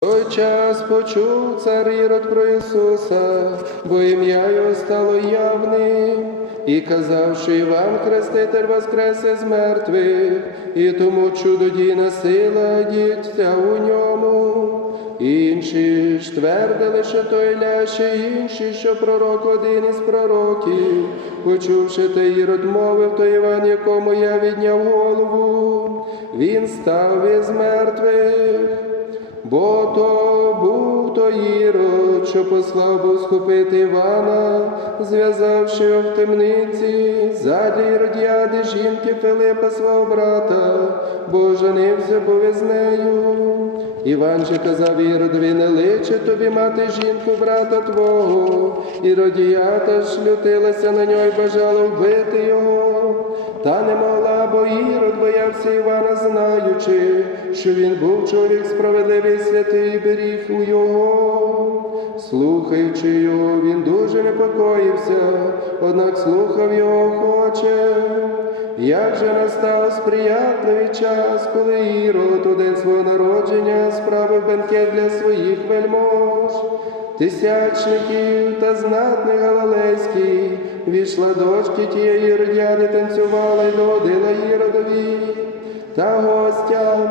той час почув цар Ірод про Ісуса, бо ім'я його стало явним, і казав, що Іван Хреститель воскресе з мертвих, і тому чудодійна сила діться у ньому. Інші ж твердили, що той ляще, інші, що пророк один із пророків, почувши те Ірод мовив, то Іван, якому я відняв голову, він став із мертвих. Бо то був то Ірод, що послав схопити Івана, зв'язавши в темниці, задлі Іродіади жінки Филипа свого брата, бо женився був із нею. Іван же казав Іродові, не личе тобі мати жінку брата твого, Іродіята ж лютилася на нього і бажала вбити його. Та не могла, бо Ірод боявся Івана, знаючи, що він був чоловік справедливий, святий беріг у його. Слухаючи його, він дуже непокоївся, однак слухав його охоче. Як же настав сприятливий час, коли Ірод у день свого народження справив бенкет для своїх вельмож, тисячників та знатних галалейських війшла дочки тієї родяни, танцювала й доводила її родові. та гостям.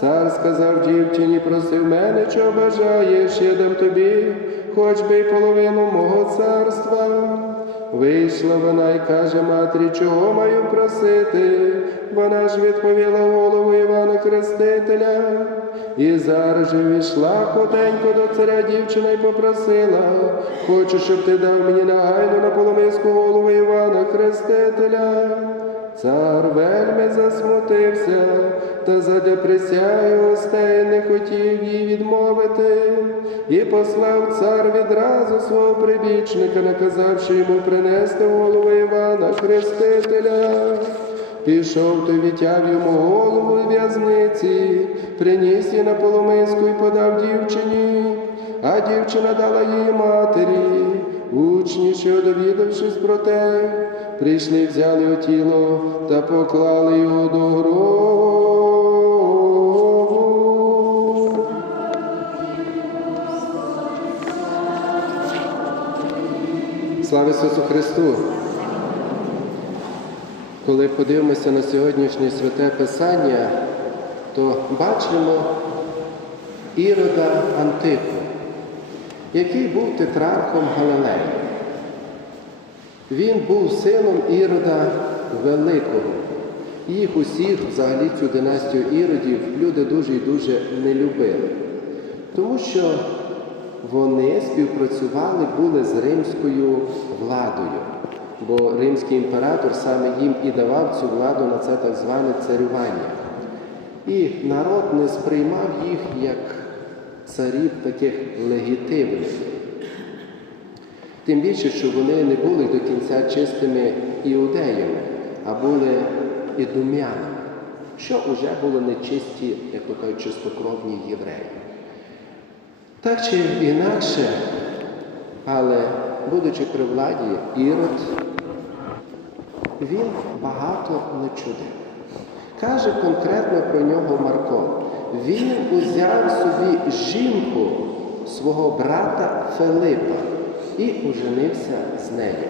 Цар сказав дівчині, просив мене, що бажаєш, я дам тобі, хоч би й половину мого царства. Вийшла вона і каже матері, чого маю просити. Вона ж відповіла голову Івана Хрестителя. І зараз же війшла хотенько до царя дівчина і попросила, хочу, щоб ти дав мені нагайно на полумиску голову Івана Хрестителя. Цар вельми засмутився, та задля присяги гостей не хотів їй відмовити, і послав цар відразу свого прибічника, наказавши йому принести голову Івана Хрестителя. Пішов той відтяв йому голову в в'язниці, приніс її на полумиску і подав дівчині, а дівчина дала її матері. Учні, що довідавшись про те, прийшли, взяли тіло та поклали його до гробу. Слава Ісусу Христу! Коли подивимося на сьогоднішнє святе Писання, то бачимо Ірода Антипу, який був тетрархом Галилеї. Він був сином Ірода Великого. Їх усіх, взагалі цю династію іродів, люди дуже і дуже не любили, тому що вони співпрацювали були з римською владою, бо римський імператор саме їм і давав цю владу на це так зване царювання. І народ не сприймав їх як царів таких легітимних. Тим більше, що вони не були до кінця чистими іудеями, а були ідумянами, що вже були нечисті, як то кажуть, чистокровні євреї. Так чи інакше, але будучи при владі Ірод, він багато не чудив. Каже конкретно про нього Марко. Він узяв собі жінку свого брата Филипа і оженився з нею.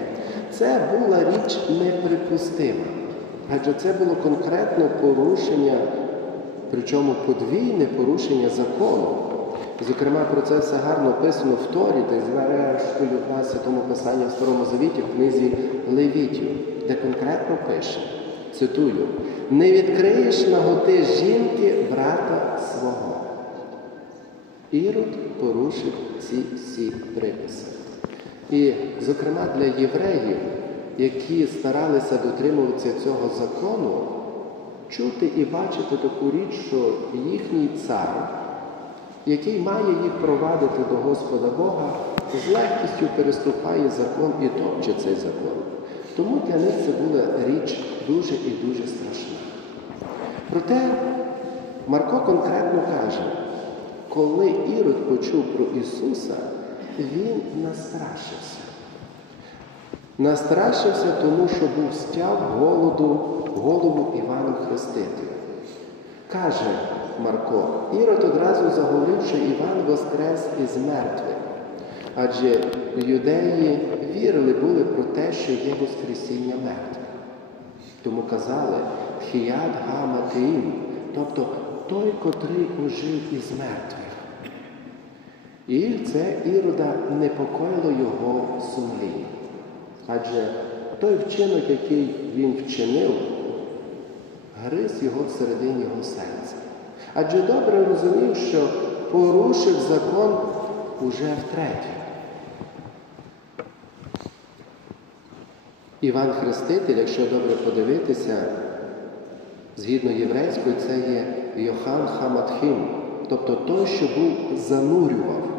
Це була річ неприпустима, адже це було конкретно порушення, причому подвійне порушення закону. Зокрема, про це все гарно описано в Торі, та зрештою в в писанні в Старому Завіті, в книзі Левітів, де конкретно пише, цитую, не відкриєш наготи жінки брата свого. Ірод порушив ці всі приписи. І, зокрема, для євреїв, які старалися дотримуватися цього закону, чути і бачити таку річ, що їхній цар, який має їх провадити до Господа Бога, з легкістю переступає закон і топче цей закон. Тому для них це була річ дуже і дуже страшна. Проте Марко конкретно каже, коли Ірод почув про Ісуса, він настрашився. Настрашився, тому що був стяв голоду, голову Івану Хрестителю. Каже, Марко, Ірод одразу заговорив, що Іван воскрес із мертвих. Адже юдеї вірили були про те, що є Воскресіння мертвих. Тому казали Тхіят Гаматеїм, тобто той, котрий ожив із мертвих. І це Ірода непокоїло його сумління. Адже той вчинок, який він вчинив, гриз його всередині його серця. Адже добре розумів, що порушив закон уже втретє. Іван Хреститель, якщо добре подивитися, згідно єврейської, це є Йохан Хаматхим, тобто той, що був занурював.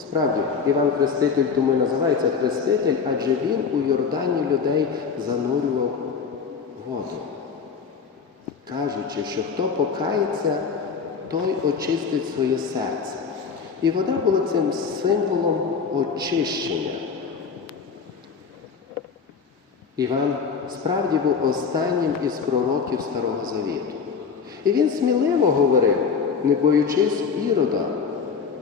Справді, Іван Хреститель тому і називається Хреститель, адже він у Йордані людей занурював воду, кажучи, що хто покається, той очистить своє серце. І вода була цим символом очищення. Іван справді був останнім із пророків Старого Завіту. І він сміливо говорив, не боючись Ірода,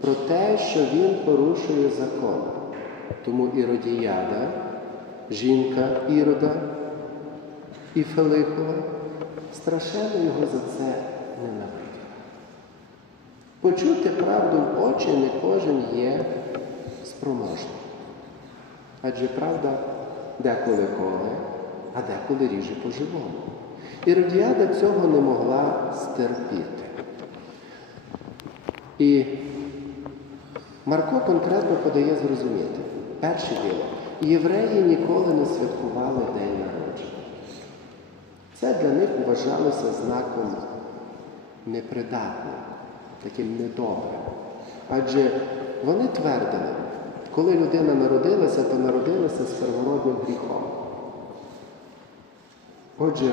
про те, що він порушує закон. Тому Іродіяда, жінка Ірода і Филипова, страшенно його за це ненавиділа. Почути правду в очі не кожен є спроможний. Адже правда деколи коле, а деколи ріже по-живому. Іродіада цього не могла стерпіти. І Марко конкретно подає зрозуміти. Перше діло, євреї ніколи не святкували День народження. Це для них вважалося знаком непридатним, таким недобрим. Адже вони твердили, коли людина народилася, то народилася з первородним гріхом. Отже,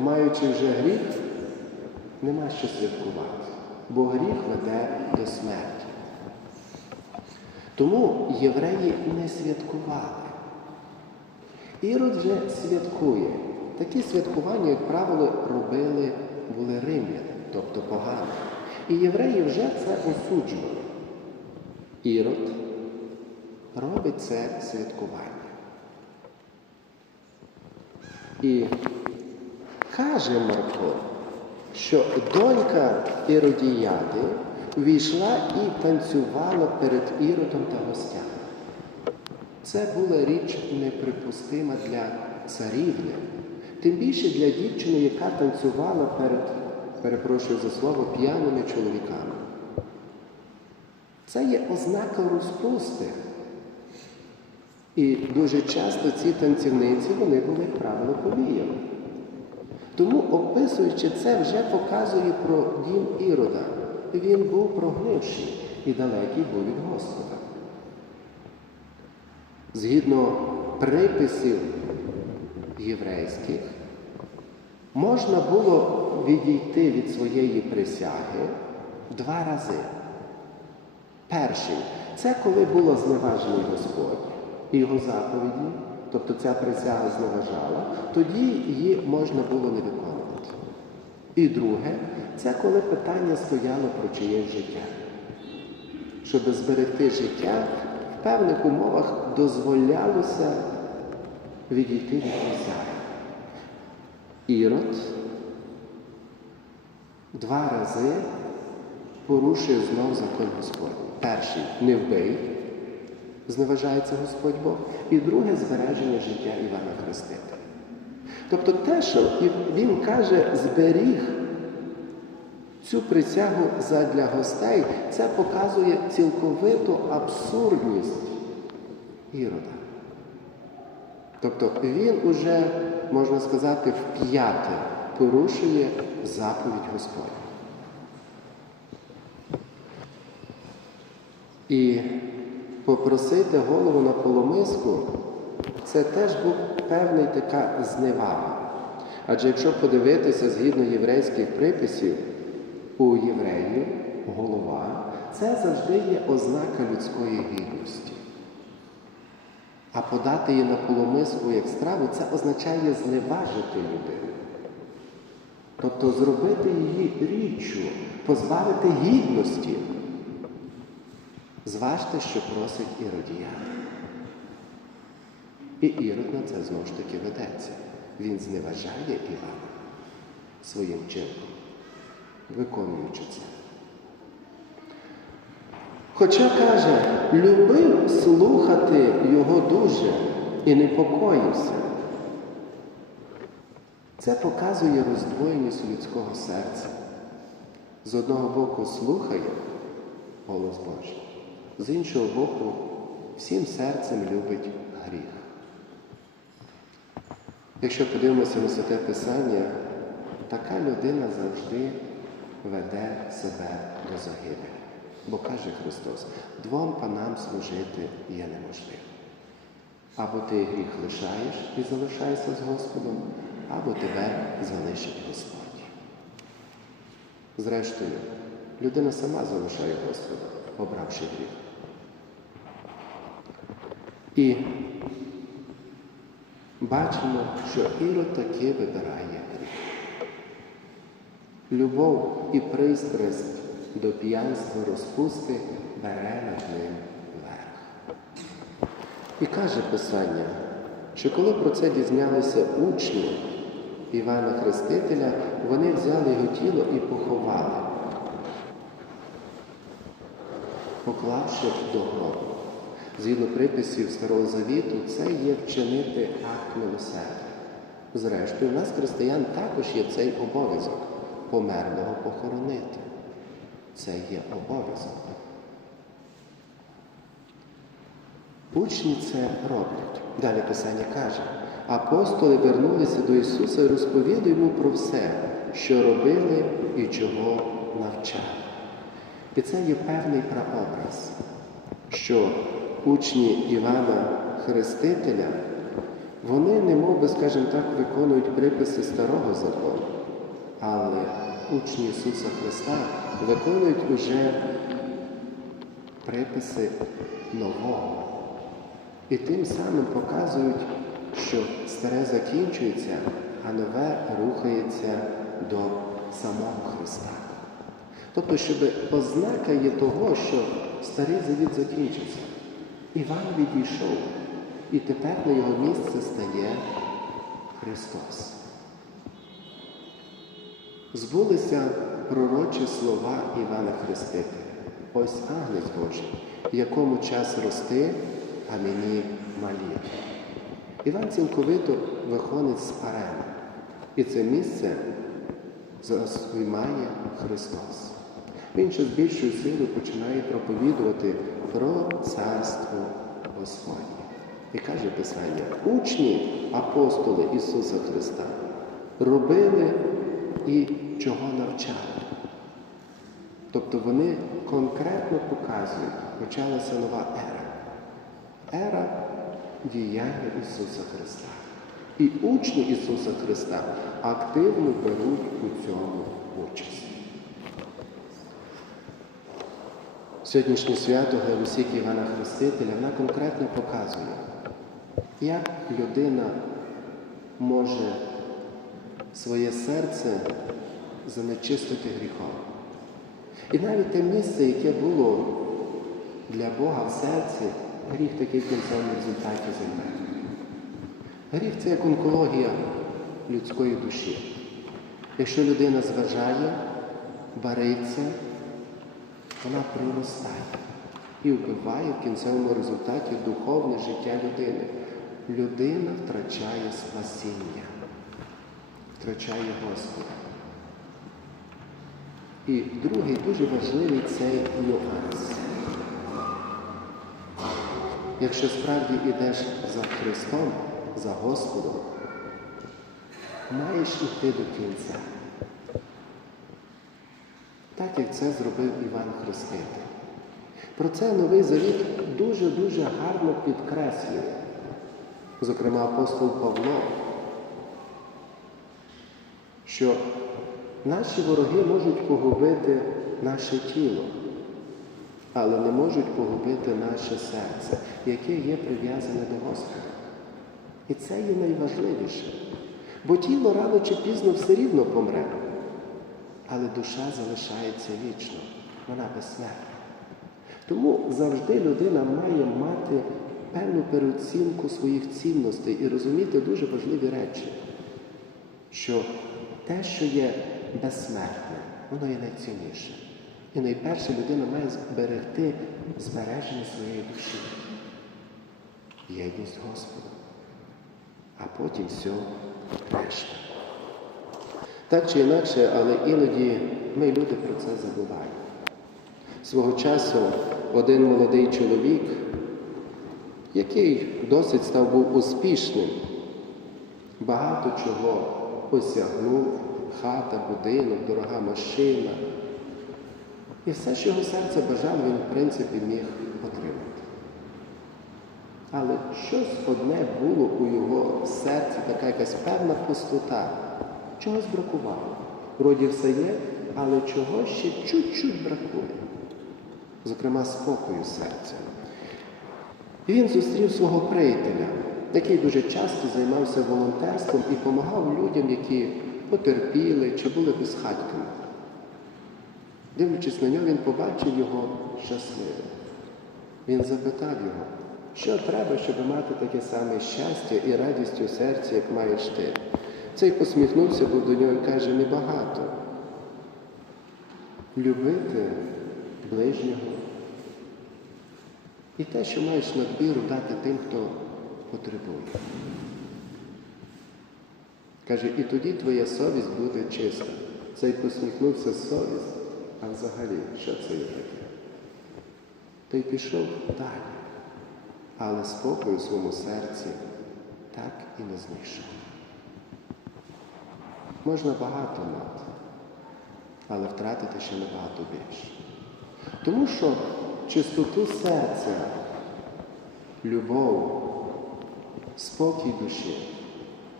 маючи вже гріх, нема що святкувати, бо гріх веде до смерті. Тому євреї не святкували. Ірод вже святкує. Такі святкування, як правило, робили були римляни, тобто погані. І євреї вже це осуджували. Ірод робить це святкування. І каже Марко, що донька Іродіяди війшла і танцювала перед Іродом та гостями. Це була річ неприпустима для царівни, тим більше для дівчини, яка танцювала перед, перепрошую за слово, п'яними чоловіками. Це є ознака розпусти. І дуже часто ці танцівниці вони були, як правило, повіями. Тому, описуючи це, вже показує про дім Ірода. Він був прогнивший і далекий був від Господа. Згідно приписів єврейських, можна було відійти від своєї присяги два рази. Перший це коли було зневажений Господь і його заповіді, тобто ця присяга зневажала, тоді її можна було не виконувати. І друге, це коли питання стояло про чиєсь життя. Щоб зберегти життя, в певних умовах дозволялося відійти від присяги. Ірод два рази порушує знов закон Господній. Перший не вбий, зневажається Господь Бог, і друге збереження життя Івана Хрестителя. Тобто те, що він каже, зберіг цю присягу задля гостей, це показує цілковиту абсурдність Ірода. Тобто він уже, можна сказати, вп'яте порушує заповідь Господня. І попросити голову на полумиску це теж був певний така зневага. Адже якщо подивитися згідно єврейських приписів, у євреїв голова це завжди є ознака людської гідності. А подати її на полумиску як страву, це означає зневажити людину. Тобто зробити її річчю, позбавити гідності. Зважте, що просить Іродіян. І Ірод на це знову ж таки ведеться. Він зневажає Івана своїм чином, виконуючи це. Хоча каже, любив слухати його дуже і непокоївся. Це показує роздвоєність людського серця. З одного боку слухає голос Божий, з іншого боку, всім серцем любить гріх. Якщо подивимося на святе Писання, така людина завжди веде себе до загибелі. Бо каже Христос, двом панам служити є неможливо. Або ти гріх лишаєш і залишаєшся з Господом, або тебе залишить Господь. Зрештою, людина сама залишає Господа, обравши гріх. І бачимо, що Ірод таки вибирає. Любов і пристрасть до п'янства розпусти бере над ним верх. І каже Писання, що коли про це дізнялися учні Івана Хрестителя, вони взяли його тіло і поховали, поклавши до гробу. Згідно приписів Старого Завіту, це є вчинити акт милосердя. Зрештою, у нас, християн, також є цей обов'язок померлого похоронити. Це є обов'язок. Учні це роблять. Далі Писання каже, апостоли вернулися до Ісуса і розповіли йому про все, що робили і чого навчали. І це є певний прообраз, що учні Івана Хрестителя, вони, не мов би, скажімо так, виконують приписи старого закону, але учні Ісуса Христа виконують уже приписи нового. І тим самим показують, що старе закінчується, а нове рухається до самого Христа. Тобто, щоб ознака є того, що старий завіт закінчився. Іван відійшов, і тепер на його місце стає Христос. Збулися пророчі слова Івана Хрестителя. Ось Агнець Божий, якому час рости, а мені малі. Іван цілковито виходить з парени. І це місце займає Христос. Він ще з більшою силою починає проповідувати про царство Господнє. І каже Писання, учні апостоли Ісуса Христа робили і чого навчали. Тобто вони конкретно показують, почалася нова ера. Ера діяння Ісуса Христа. І учні Ісуса Христа активно беруть у цьому участь. Сьогоднішнє свято Главосік Івана Хрестителя вона конкретно показує, як людина може своє серце занечистити гріхом. І навіть те місце, яке було для Бога в серці, гріх такий в кінцевому результаті займе. Гріх це як онкологія людської душі. Якщо людина зважає, бариться, вона проростає і вбиває в кінцевому результаті духовне життя людини. Людина втрачає спасіння, втрачає Господа. І другий дуже важливий цей нюанс. Якщо справді йдеш за Христом, за Господом, маєш йти до кінця. Так як це зробив Іван Хреститель. Про це Новий Завіт дуже-дуже гарно підкреслює. Зокрема, апостол Павло, що наші вороги можуть погубити наше тіло, але не можуть погубити наше серце, яке є прив'язане до Господа. І це є найважливіше. Бо тіло рано чи пізно все рівно помре. але душа залишається вічно, вона безсмертна. Тому завжди людина має мати певну переоцінку своїх цінностей і розуміти дуже важливі речі, що те, що є безсмертне, воно є найцінніше. І найперше людина має зберегти збереження своєї душі, єдність з Господом, а потім все решта. Так чи інакше, але іноді ми люди про це забуваємо. Свого часу один молодий чоловік, який досить став був успішним, багато чого осягнув, хата, будинок, дорога машина. І все, що його серце бажало, він, в принципі, міг отримати. Але щось одне було у його серці, така якась певна пустота. Чогось бракувало. Вроді все є, але чогось ще чуть-чуть бракує. Зокрема, спокою серця. І він зустрів свого приятеля, який дуже часто займався волонтерством і допомагав людям, які потерпіли чи були безхатьками. Дивлячись на нього, він побачив його щасливим. Він запитав його, що треба, щоб мати таке саме щастя і радість у серці, як маєш ти. Цей посміхнувся, був до нього і каже, небагато. Любити ближнього. І те, що маєш надбіру дати тим, хто потребує. Каже, і тоді твоя совість буде чиста. Цей посміхнувся совість, а взагалі, що це є таке? Той пішов далі, але спокою у своєму серці так і не знайшов. Можна багато мати, але втратити ще набагато більше. Тому що чистоту серця, любов, спокій душі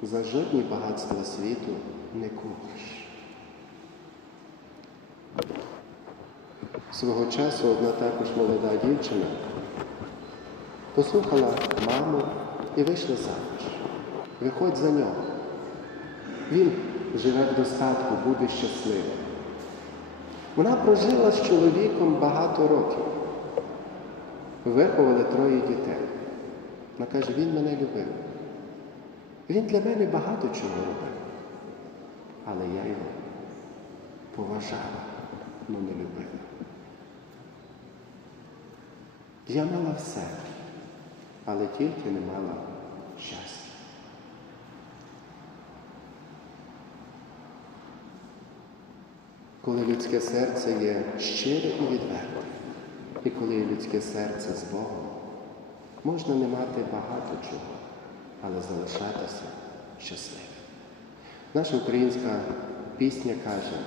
за жодні багатства світу не купиш. Свого часу одна також молода дівчина послухала маму і вийшла заміж. Виходь за нього. Він живе в достатку, буде щасливим. Вона прожила з чоловіком багато років. Виховали троє дітей. Вона каже, він мене любив. Він для мене багато чого робив. Але я його поважала, але не любила. Я мала все, але тільки не мала щастя. Коли людське серце є щире і відверте, і коли людське серце з Богом, можна не мати багато чого, але залишатися щасливим. Наша українська пісня каже: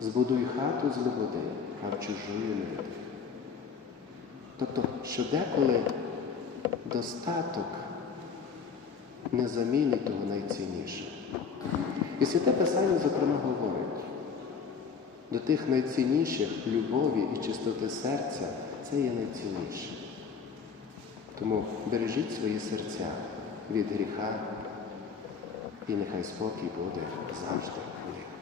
збудуй хату з води, а в чужую йди. Тобто, що деколи достаток не замінить того найціннішого. І святе Писання, зокрема, говорить, до тих найцінніших любові і чистоти серця це є найцінніше. Тому бережіть свої серця від гріха, і нехай спокій буде завжди. в них.